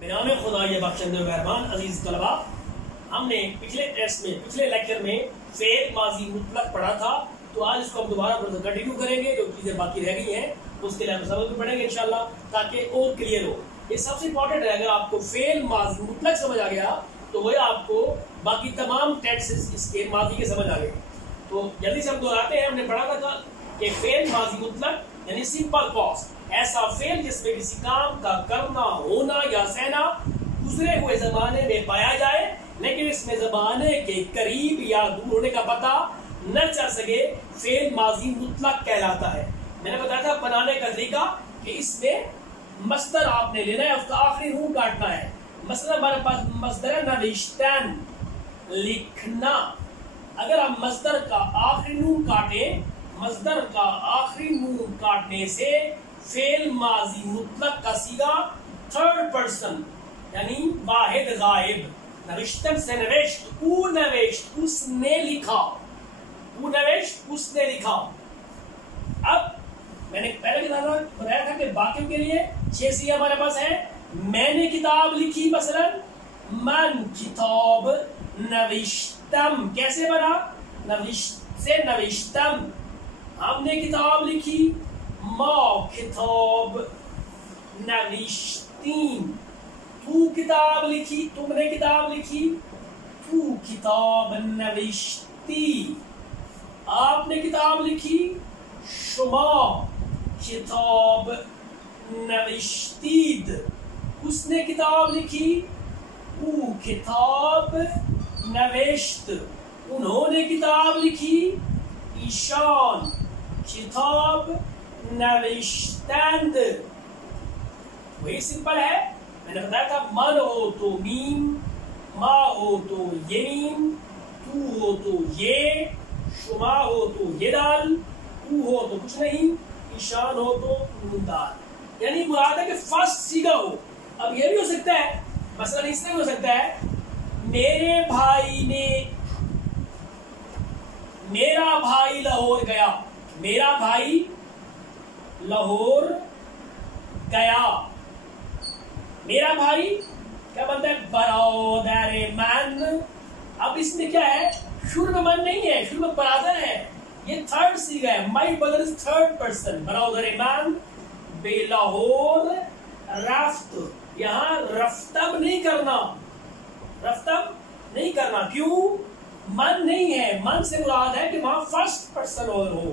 بنام خدا یہ بخشندہ و مہربان عزیز طلباء، ہم نے پچھلے لیکچر میں فعل ماضی مطلق پڑھا تھا، تو آج اس کو ہم دوبارہ کنٹینیو کریں گے. جو چیزیں باقی رہ گئی ہیں اس کے لیے ہم سبق بھی پڑھیں گے انشاءاللہ، تاکہ اور کلیئر ہو. یہ سب سے امپورٹنٹ ہے. اگر آپ کو فعل ماضی مطلق سمجھ آ گیا تو وہ آپ کو باقی تمام ٹینسز اس کے ماضی کے سمجھ آ گئے. تو جلدی سے ہم دہراتے ہیں. ہم نے پڑھا تھا کہ فعل ماضی مطلق یعنی سمپل پاسٹ، ایسا فعل جس میں کسی کام کا کرنا، ہونا یا سہنا گزرے ہوئے زمانے میں پایا جائے، لیکن اس میں زمانے کے قریب یا دور ہونے کا پتہ نہ چل سکے، فعل ماضی مطلق کہلاتا ہے. میں نے بتایا تھا بنانے کا طریقہ کہ اس میں مصدر آپ نے لینا ہے، اس کا آخری روح کاٹنا ہے. مثلا ہمارے پاس مصدر ہے نوشتن، لکھنا. اگر ہم مصدر کا آخری نون کاٹیں، مصدر کا آخری نون کاٹنے سے فعل ماضی مطلق کا صیغہ تھرڈ پرسن یعنی واحد غائب. نوشتن سے نوشت، او نوشت اس نے لکھا، او نوشت اس نے لکھا. اب میں نے پہلے بتایا تھا کہ باقیوں کے لیے 6 صیغے ہمارے پاس ہیں. میں نے کتاب لکھی، مثلا من کتاب نوشتم. کیسے بنا؟ نوشت سے نوشتم. ہم نے کتاب لکھی، ما کتاب نوشتیم. تو کتاب لکھی، تم نے کتاب لکھی، تو کتاب نوشتی. آپ نے کتاب لکھی، شما کتاب نوشتید. اس نے کتاب لکھی، او کتاب نوشت. انہوں نے کتاب لکھی، ایشان کتاب نوشتند. وہی سمپل ہے. میں نے بتایا تھا من ہو تو میم، ما ہو تو یہ میم، تو ہو تو یہ، شما ہو تو یہ دال، او ہو تو کچھ نہیں، ایشان ہو تو نون دال. یعنی مراد ہے کہ فرسٹ صیغہ ہو. اب یہ بھی ہو سکتا ہے، مثلا اس میں ہو سکتا ہے میرے بھائی نے، میرا بھائی لاہور گیا. میرا بھائی لاہور گیا. میرا بھائی کیا بنتا ہے؟ برادر من. اب اس میں کیا ہے؟ شروع میں من نہیں ہے، شروع میں برادر ہے. یہ تھرڈ صیغہ ہے. مائی برادر از تھرڈ پرسن. برادر من بے لاہور رفت. یہاں رفتم نہیں کرنا، رفتم نہیں کرنا. کیوں؟ من نہیں ہے. من سے مراد ہے کہ وہاں فرسٹ پرسن ہو،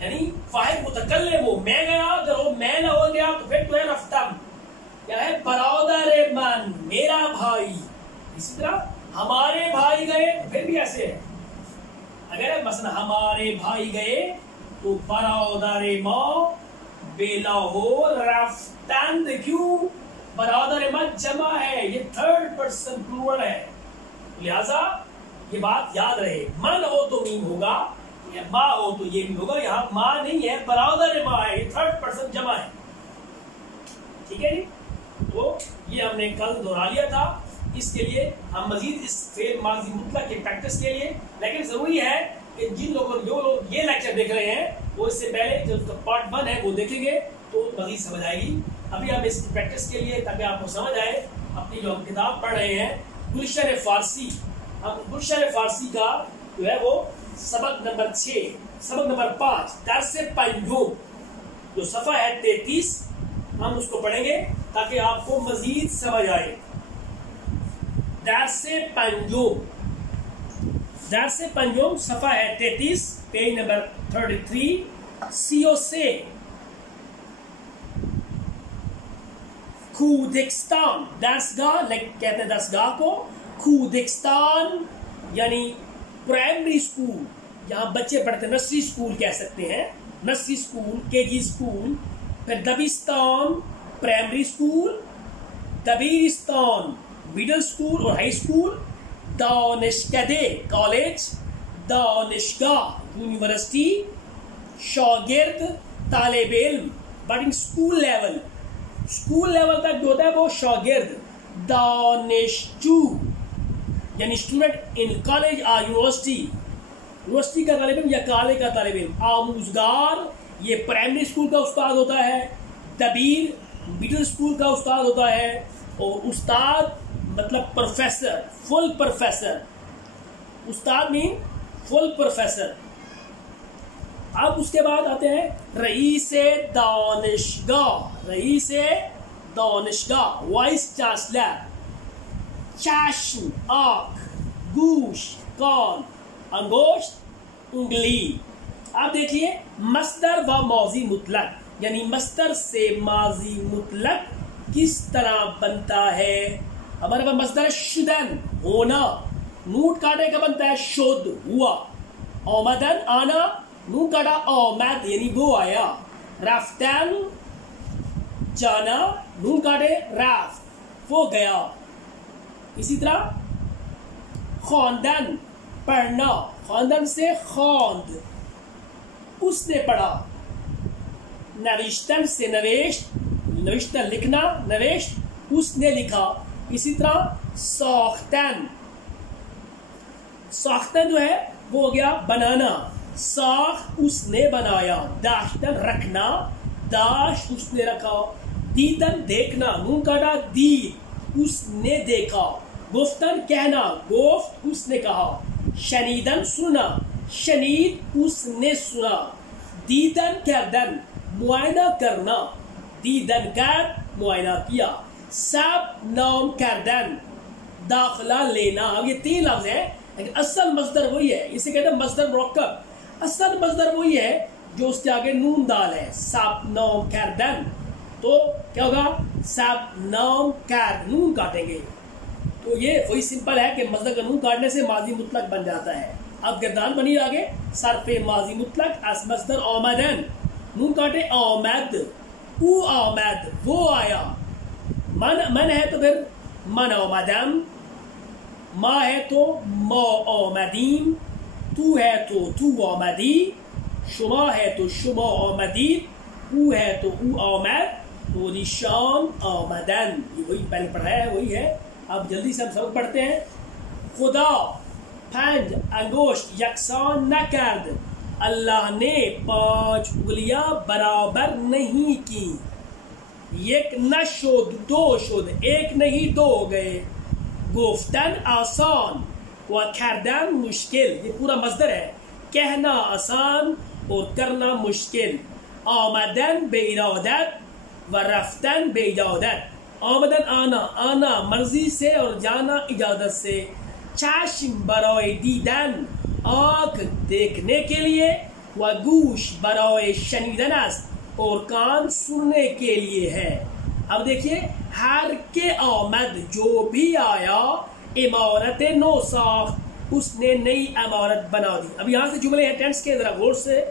یعنی واحد متکلم ہو. میں گیا، اگر وہ میں نہ ہو گیا تو پھر تو ہے رفتم. کیا ہے؟ برادر من، میرا بھائی. اسی طرح ہمارے بھائی گئے تو پھر بھی ایسے ہے. اگر مثلا ہمارے بھائی گئے تو برادر ما بے لاہور رفتند. کیوں؟ برادر من جمع ہے، یہ تھرڈ پرسن پلورل ہے. لہذا یہ بات یاد رہے، من ہو تو میم ہوگا، یا ما ہو تو یہ بھی ہوگا. یہاں ما نہیں ہے، برادر ما ہے، یہ تھرڈ پرسن جمع ہے. ٹھیک ہے جی. تو یہ ہم نے کل دہرا لیا تھا. اس کے لیے ہم مزید اس فعل ماضی مطلق کے پریکٹس کے لیے، لیکن ضروری ہے کہ جو لوگ یہ لیکچر دیکھ رہے ہیں وہ اس سے پہلے جو پارٹ 1 ہے وہ دیکھیں گے تو مزید سمجھ آئے گی. ابھی ہم اس پریکٹس کے لیے تاکہ آپ کو سمجھ آئے، اپنی جو ہم کتاب پڑھ رہے ہیں گلشن فارسی، ہم گلشن فارسی کا جو ہے وہ سبق نمبر 6، سبق نمبر 5 درس پنجم، جو صفحہ ہے 33، ہم اس کو پڑھیں گے تاکہ آپ کو مزید سمجھ آئے. درس پنجم، درس پنجم صفحہ ہے 33، پیج نمبر 33. سیو سے کودکستان، درسگاہ کہتے ہیں درسگاہ کو. کودکستان یعنی پرائمری اسکول، جہاں بچے پڑھتے ہیں، نرسری اسکول کہہ سکتے ہیں، نرسری اسکول، کے جی اسکول. پھر دبستان پرائمری اسکول، دبیرستان مڈل اسکول اور ہائی اسکول. دانشکدے کالج، دانشگاہ یونیورسٹی. شاگرد طالب علم، but in school level, school level تک جو ہوتا ہے وہ شاگرد. دانشجو یعنی اسٹوڈنٹ ان کالج اور یونیورسٹی، یونیورسٹی کا طالب علم یا کالج کا طالب علم. آموزگار یہ پرائمری اسکول کا استاد ہوتا ہے. دبیر مڈل اسکول کا استاد ہوتا ہے. اور استاد مطلب پروفیسر، فل پروفیسر، استاد مین فل پروفیسر. اب اس کے بعد آتے ہیں رئیس دانشگاہ. رئیس دانشگاہ وائس چانسلر. چشم آنکھ، گوش کان، انگوشت انگلی. آپ دیکھیے مصدر و ماضی مطلق، یعنی مصدر سے ماضی مطلق کس طرح بنتا ہے. ہمارے پاس مصدر شدن ہونا، نون کاٹے کا بنتا ہے شد ہوا. آمدن آنا، نون کاٹا آمد یعنی وہ آیا. رفتن جانا، نون کاٹے رفت وہ گیا. اسی طرح خواندن پڑھنا، خواندن سے خواند اس نے پڑھا. نوشتن سے نوشت، نوشتن لکھنا، نوشت اس نے لکھا. اسی طرح ساختن، ساختن جو ہے وہ ہو گیا بنانا، ساخت اس نے بنایا. داشتن رکھنا، داشت اس نے رکھا. دیدن دیکھنا، نون کاٹا دید اس نے دیکھا. گفتن کہنا، گفت اس نے کہا. شنیدن سنا، شنید اس نے سنا. دیدن کردن معائنہ کرنا، دیدن کرد معائنہ کیا. سب نام کردن داخلہ لینا. اب یہ تین لفظ ہے لیکن اصل مصدر وہی ہے، اسے کہتے ہیں مصدر مرکب. اصل مصدر وہی ہے جو اس کے آگے نون دال ہے. سب نام کردن تو کیا ہوگا؟ سب نام کرد، نون کاٹیں گے. تو یہ وہی سمپل ہے کہ مصدر کا نون کاٹنے سے ماضی مطلق بن جاتا ہے. اب گردان بنی آگے صرف ماضی مطلق از مصدر آمدن، نون کاٹے آمد، او آمد وہ آیا. من ہے تو پھر من آمدم، ما ہے تو ما آمدیم، تو ہے تو آمدی، شما ہے تو شما آمدید، او ہے تو او آمد، تو شام آمدن. یہ وہی پہلے پڑھایا ہے وہی ہے. اب جلدی سے ہم سبق پڑھتے ہیں. خدا پنج انگشت یکسان نکرد، اللہ نے 5 انگلیاں برابر نہیں کی. یک نشد دو شد، ایک نہیں دو ہو گئے. گفتن آسان و کردن مشکل، یہ پورا مصدر ہے. کہنا آسان اور کرنا مشکل. آمدن بے ارادت و رفتن بے اجازت. آمدن آنا، آنا مرضی سے اور جانا اجازت سے. چشم برائے دیدن آنکھ دیکھنے کے لیے، و گوش برائے شنیدن است اور کان سننے کے لیے ہے. اب دیکھیے ہر کے آمد جو بھی آیا عمارت نو ساخت، اس نے نئی عمارت بنا دی. اب یہاں سے جملے ہیں ٹینس کے، ذرا غور سے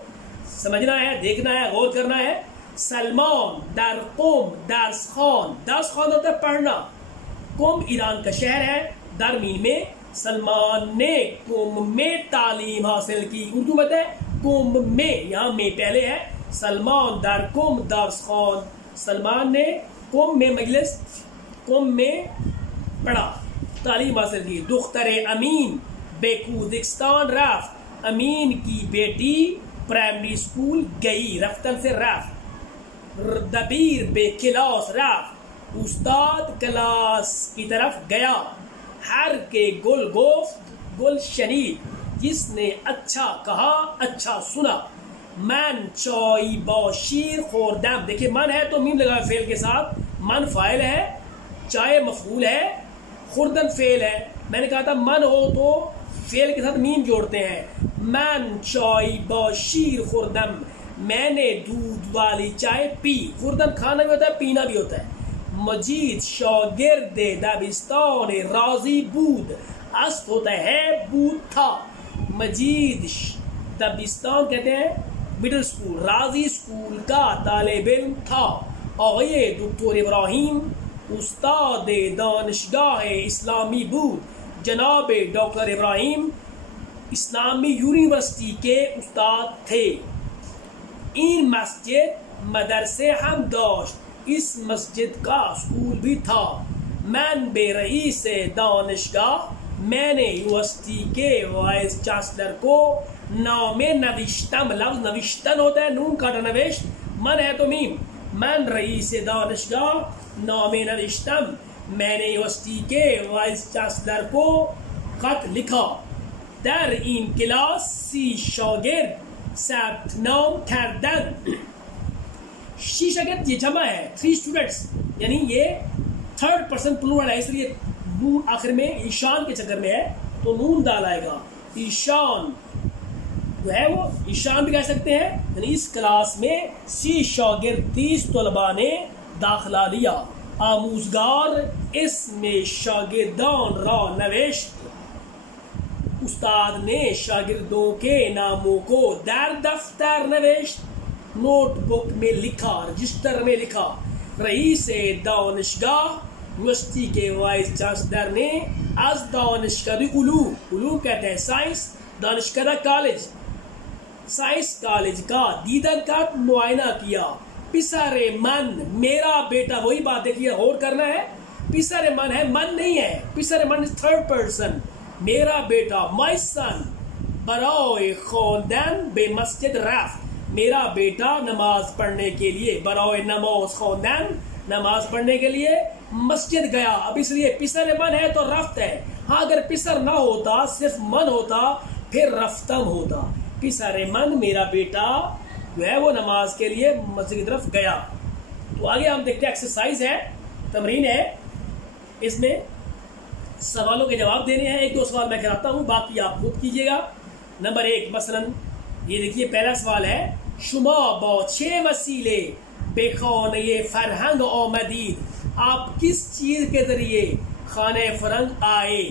سمجھنا ہے، دیکھنا ہے، غور کرنا ہے. سلمان در قم درس خوان، درس خوان ہوتا ہے پڑھنا. قم ایران کا شہر ہے، در مین میں. سلمان نے قم میں تعلیم حاصل کی. اردو میں ہے قم میں، یہاں میں پہلے ہے. سلمان در قم درس خوان، سلمان نے قم میں مجلس، قم میں پڑھا، تعلیم حاصل کی. دختر امین بے کودکستان رفت، امین کی بیٹی پرائمری اسکول گئی، رفتن سے رفت. دبیر بے کلاس رفت، استاد کلاس کی طرف گیا. ہر کے گل گفت گل شنید، جس نے اچھا کہا اچھا سنا. من چای با شیر خوردم، دیکھیں من ہے تو میم لگا فعل کے ساتھ، من فاعل ہے، چائے مفعول ہے، خوردن فعل ہے. میں نے کہا تھا من ہو تو فعل کے ساتھ میم جوڑتے ہیں. من چای با شیر خوردم، میں نے دودھ والی چائے پی. خوردن کھانا بھی ہوتا ہے، پینا بھی ہوتا ہے. مجید شاگرد دبستان راضی بود، است ہوتا ہے بود تھا. مجید دبستان کہتے ہیں مڈل اسکول، راضی اسکول کا طالب علم تھا. آقای دکتر ابراہیم استاد دانشگاہ اسلامی بود، جناب ڈاکٹر ابراہیم اسلامی یونیورسٹی کے استاد تھے. این مسجد مدرسے ہم داشت، اس مسجد کا اسکول بھی تھا. من بے رئیس دانشگاہ، میں نے یونیورسٹی کے وائس چانسلر کو نام نوشتم، لفظ نوشتن ہوتا ہے، نون کاٹا نوشت، من ہے تو میم. من رئیس دانشگاہ نام نوشتم، میں نے یونیورسٹی کے وائس چانسلر کو خط لکھا. در این کلاس 30 شاگرد ثبت نام کردند. 30 شاگرد یہ جمع ہے, 3 اسٹوڈنٹس, یعنی یہ تھرڈ پرسن پلورل ہے, اس لیے نون آخر میں ایشان کے چکر میں ہے تو نون ڈال آئے گا. ایشان جو ہے وہ ایشان بھی کہہ سکتے ہیں. یعنی اس کلاس میں 30 شاگرد 30 طلباء نے داخلہ لیا. آموزگار اس میں شاگردان را نوشت. استاد نے شاگردوں کے ناموں کو در دفتر نوشت, نوٹ بک میں لکھا, رجسٹر میں لکھا. رئیس دانشگاہ یونیورسٹی کے وائس چانسلر نے از دانشکده علوم, علوم کہتے ہیں سائنس, دانشکده کالج, سائنس کالج کا دیدن کا معائنہ کیا. پسر من, میرا بیٹا, وہی بات دیکھیے اور کرنا ہے. پسر من ہے, من نہیں ہے. پسر من تھرڈ پرسن, میرا بیٹا, مائی سن. برائے خواندن به مسجد رفت, میرا بیٹا نماز پڑھنے کے لیے, برائے نماز خواندن, نماز پڑھنے کے لیے مسجد گیا. اب اس لیے پسر من ہے تو رفت ہے. ہاں اگر پسر نہ ہوتا, صرف من ہوتا, پھر رفتم ہوتا. پسر من, میرا بیٹا جو ہے وہ نماز کے لیے مسجد کی طرف گیا. تو آگے ہم دیکھتے ہیں ایکسرسائز ہے, تمرین ہے, اس میں سوالوں کے جواب دینے ہیں. 1-2 سوال میں کراتا ہوں, باقی آپ خود کیجیے گا. نمبر 1 مثلا یہ دیکھیے پہلا سوال ہے, شما با چه وسیلے به خانه فرهنگ آمدید, آپ کس چیز کے ذریعے خانہ فرنگ آئے.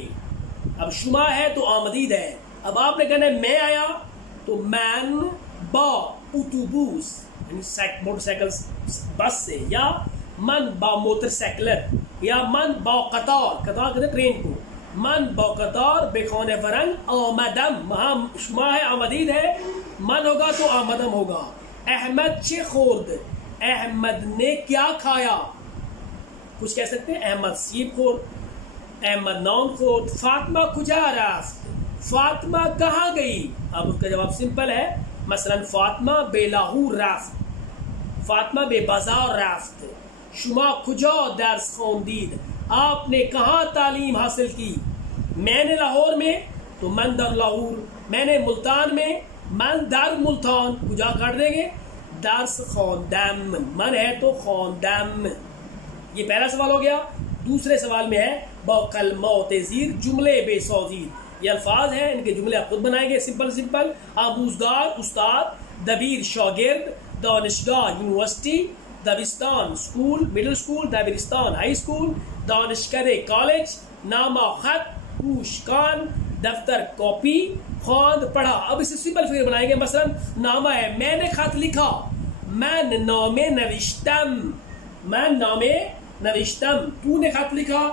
اب شما ہے تو آمدید ہے. اب آپ نے کہنا ہے میں آیا, تو من با اتوبوس یعنی موٹر سائیکل بس سے, یا من با موٹر سائیکلر, یا من با قطار, قطار کہتے ہیں ٹرین کو, من با قطار به خانه فرنگ آمدم. وہاں شما ہے آمدید ہے, من ہوگا تو آمدم ہوگا. احمد چه خورد, احمد نے کیا کھایا. کچھ کہہ سکتے ہیں احمد سیب خورد, احمد نان خورد. فاطمہ کجا رفت, فاطمہ کہاں گئی. اب اس کا جواب سمپل ہے, مثلا فاطمہ بے لاہور رفت, فاطمہ بے بازار رفت. شما کجا درس خواندید, آپ نے کہاں تعلیم حاصل کی. میں نے لاہور میں, تو من در لاہور. میں نے ملتان میں, من در ملتان. کجا کاٹ دیں گے, درس خواندم, من ہے تو خواندم. یہ پہلا سوال ہو گیا. دوسرے سوال میں ہے با کلمات زیر جملے بے سازید. یہ الفاظ ہیں, ان کے جملے آپ خود بنائیں گے, سمپل سمپل. آموزگار استاد, دبیر شاگرد, دانشگاہ یونیورسٹی, دبستان اسکول مڈل اسکول, دبیرستان ہائی اسکول, دانشکده کالج, نامہ خط, کوش کان, دفتر کاپی, خواند پڑھا. اب اسے سمپل فگر بنائیں گے. مثلا نامہ ہے, میں نے خط لکھا, من نامه نوشتم, من نامه نوشتم. تو نے خط لکھا,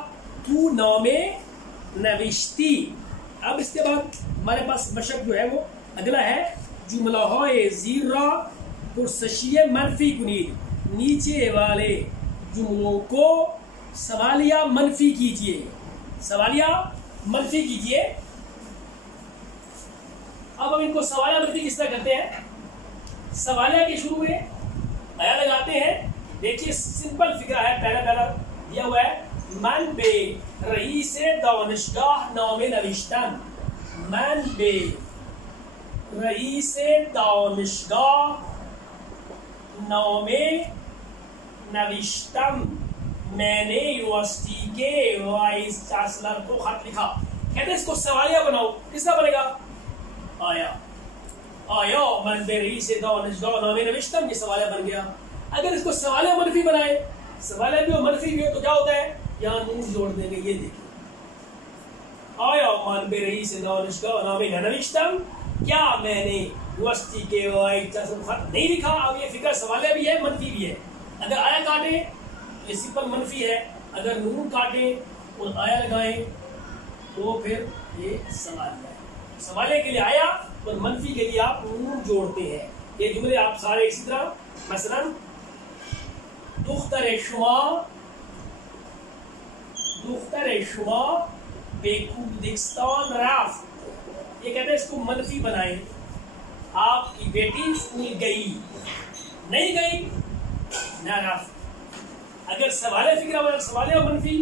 تو نامه نوشتی. اب اس کے بعد ہمارے پاس مشق جو ہے وہ اگلا ہے, جملہ های زیر را پرسشی منفی کنید. نیچے والے جملوں کو سوالیہ منفی کیجئے, سوالیہ منفی کیجئے. اب ہم ان کو سوالیہ منفی کس طرح کرتے ہیں. سوالیہ کے شروع میں آیا لگاتے ہیں. دیکھیے سمپل فکرہ ہے, پہلا دیا ہوا ہے, من به رئیس دانشگاه نامه نوشتم. من به رئیس دانشگاه نامه نوشتم. میں نے یونیورسٹی کے وائس چانسلر کو خط لکھا. کہتے ہیں اس کو سوالیہ بناؤ. کس طرح بنے گا, آیا, آیا من به رئیس دانشگاه نامه نوشتم. یہ سوالیہ بن گیا. اگر اس کو سوالیہ منفی بنائے, سوالیہ بھی ہو منفی بھی ہو, تو کیا ہوتا ہے, یہاں نون جوڑ دیں گے. یہ دیکھیں, آیا من به رئیس دانشگاه نامه نوشتم, کیا میں نے یونیورسٹی کے وائس چانسلر کو خط نہیں لکھا. اب یہ فکر سوالیہ بھی ہے منفی بھی ہے. اگر آیا کاٹیں یہ سمپل منفی ہے, اگر نون کاٹیں اور آیا لگائیں تو پھر یہ سوالیہ ہے. سوالیہ کے لیے آیا اور منفی کے لیے آپ نون جوڑتے ہیں. یہ جملے آپ سارے اسی طرح, مثلا دختر شما, دختر شما به کردستان رفت. یہ کہتے ہیں اس کو منفی بنائیں. آپ کی بیٹی اسکول گئی, نہیں گئی, نہ رفت. اگر سوالیہ فکر بنا, سوالیہ منفی